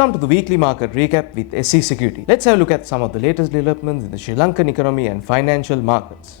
Welcome to the weekly market recap with SC Securities. Let's have a look at some of the latest developments in the Sri Lankan economy and financial markets.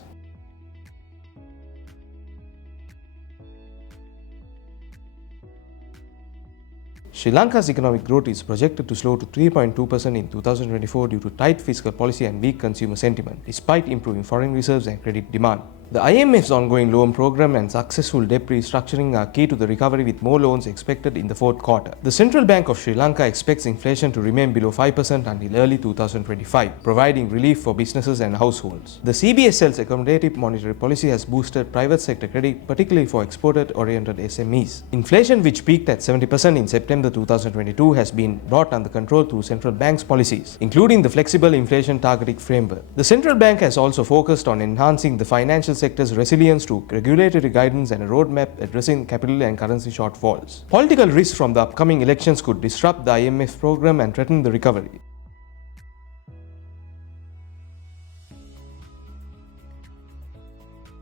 Sri Lanka's economic growth is projected to slow to 3.2% in 2024 due to tight fiscal policy and weak consumer sentiment, despite improving foreign reserves and credit demand. The IMF's ongoing loan program and successful debt restructuring are key to the recovery, with more loans expected in the fourth quarter. The Central Bank of Sri Lanka expects inflation to remain below 5% until early 2025, providing relief for businesses and households. The CBSL's accommodative monetary policy has boosted private sector credit, particularly for export-oriented SMEs. Inflation, which peaked at 70% in September 2022, has been brought under control through central bank's policies, including the flexible inflation targeting framework. The central bank has also focused on enhancing the financial sector's resilience through regulatory guidance and a roadmap addressing capital and currency shortfalls. Political risks from the upcoming elections could disrupt the IMF program and threaten the recovery.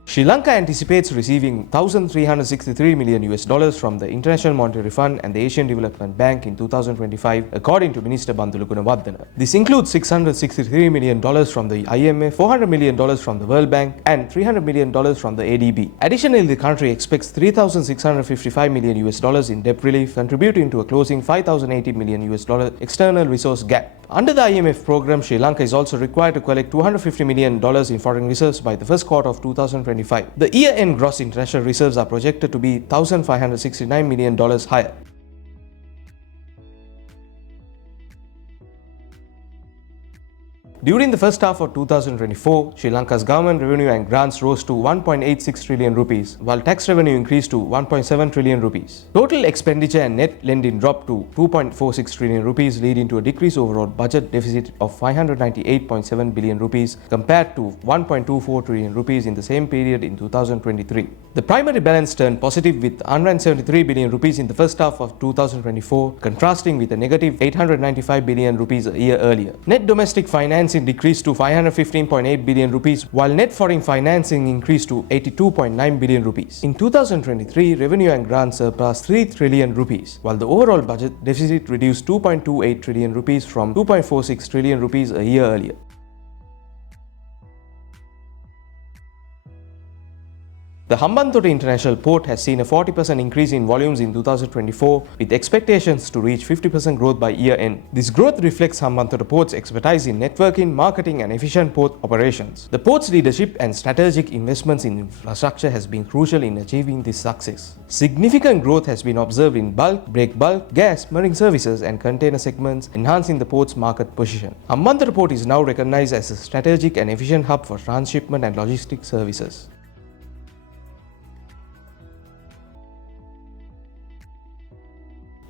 Sri Lanka anticipates receiving $1,363 million from the International Monetary Fund and the Asian Development Bank in 2025, according to Minister Bandulu Gunawaddana. This includes $663 million from the IMF, $400 million from the World Bank, and $300 million from the ADB. Additionally, the country expects $3,655 million in debt relief, contributing to a closing $5,080 million external resource gap. Under the IMF program, Sri Lanka is also required to collect $250 million in foreign reserves by the first quarter of 2025. The year-end gross international reserves are projected to be $1,569 million higher. During the first half of 2024, Sri Lanka's government revenue and grants rose to 1.86 trillion rupees, while tax revenue increased to 1.7 trillion rupees. Total expenditure and net lending dropped to 2.46 trillion rupees, leading to a decreased overall budget deficit of 598.7 billion rupees compared to 1.24 trillion rupees in the same period in 2023. The primary balance turned positive with 173 billion rupees in the first half of 2024, contrasting with a negative 895 billion rupees a year earlier. Net domestic financing decreased to 515.8 billion rupees, while net foreign financing increased to 82.9 billion rupees. In 2023, revenue and grants surpassed 3 trillion rupees, while the overall budget deficit reduced 2.28 trillion rupees from 2.46 trillion rupees a year earlier. The Hambantota International Port has seen a 40% increase in volumes in 2024, with expectations to reach 50% growth by year-end. This growth reflects Hambantota Port's expertise in networking, marketing, and efficient port operations. The port's leadership and strategic investments in infrastructure has been crucial in achieving this success. Significant growth has been observed in bulk, break bulk, gas, marine services, and container segments, enhancing the port's market position. Hambantota Port is now recognized as a strategic and efficient hub for transshipment and logistics services.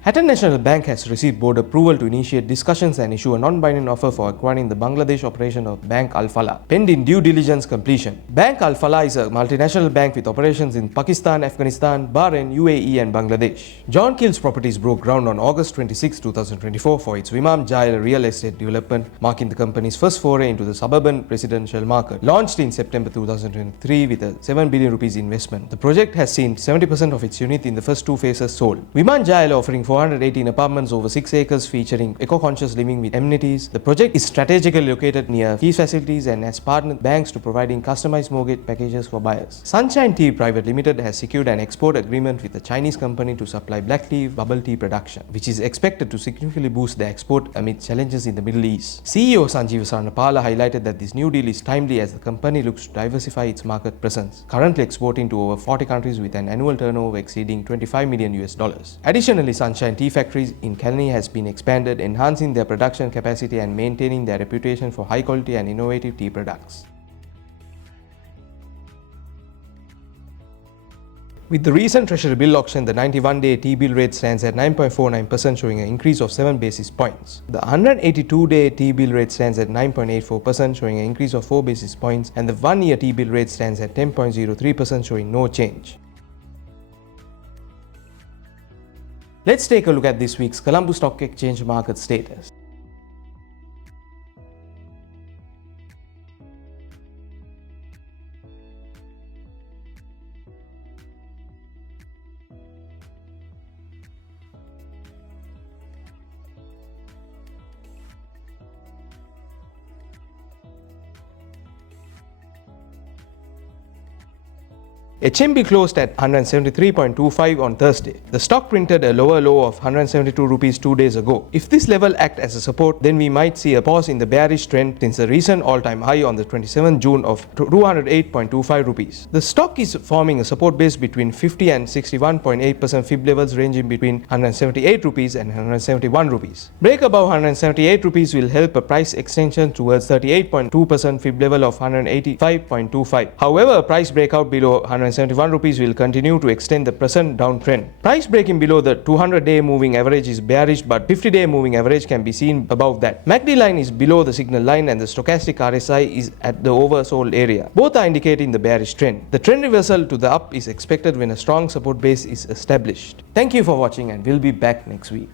Hatton National Bank has received board approval to initiate discussions and issue a non-binding offer for acquiring the Bangladesh operation of Bank Al Falah, pending due diligence completion. Bank Al Falah is a multinational bank with operations in Pakistan, Afghanistan, Bahrain, UAE, and Bangladesh. John Keells Properties broke ground on August 26, 2024 for its Vimam Jaya real estate development, marking the company's first foray into the suburban residential market. Launched in September 2023 with a 7 billion rupees investment, the project has seen 70% of its units in the first two phases sold. Vimam Jaya offering 418 apartments over 6 acres featuring eco-conscious living with amenities. The project is strategically located near key facilities and has partnered banks to providing customized mortgage packages for buyers. Sunshine Tea Private Limited has secured an export agreement with a Chinese company to supply black tea bubble tea production, which is expected to significantly boost the export amid challenges in the Middle East. CEO Sanjeev Sarnapala highlighted that this new deal is timely as the company looks to diversify its market presence, currently exporting to over 40 countries with an annual turnover exceeding $25 million. Additionally, Sunshine Tea factories in Kalani has been expanded, enhancing their production capacity and maintaining their reputation for high quality and innovative tea products. With the recent Treasury-bill auction, the 91-day T-bill rate stands at 9.49%, showing an increase of 7 basis points. The 182-day T-bill rate stands at 9.84%, showing an increase of 4 basis points, and the 1-year T-bill rate stands at 10.03%, showing no change. Let's take a look at this week's Colombo Stock Exchange market status. HMB closed at 173.25 on Thursday. The stock printed a lower low of 172 rupees 2 days ago. If this level acts as a support, then we might see a pause in the bearish trend since the recent all-time high on the 27th June of 208.25 rupees. The stock is forming a support base between 50 and 61.8% fib levels ranging between 178 rupees and 171 rupees. Break above 178 rupees will help a price extension towards 38.2% fib level of 185.25. However, a price breakout below 171 rupees will continue to extend the present downtrend. Price breaking below the 200-day moving average is bearish, but 50-day moving average can be seen above that. MACD line is below the signal line and the stochastic RSI is at the oversold area. Both are indicating the bearish trend. The trend reversal to the up is expected when a strong support base is established. Thank you for watching and we'll be back next week.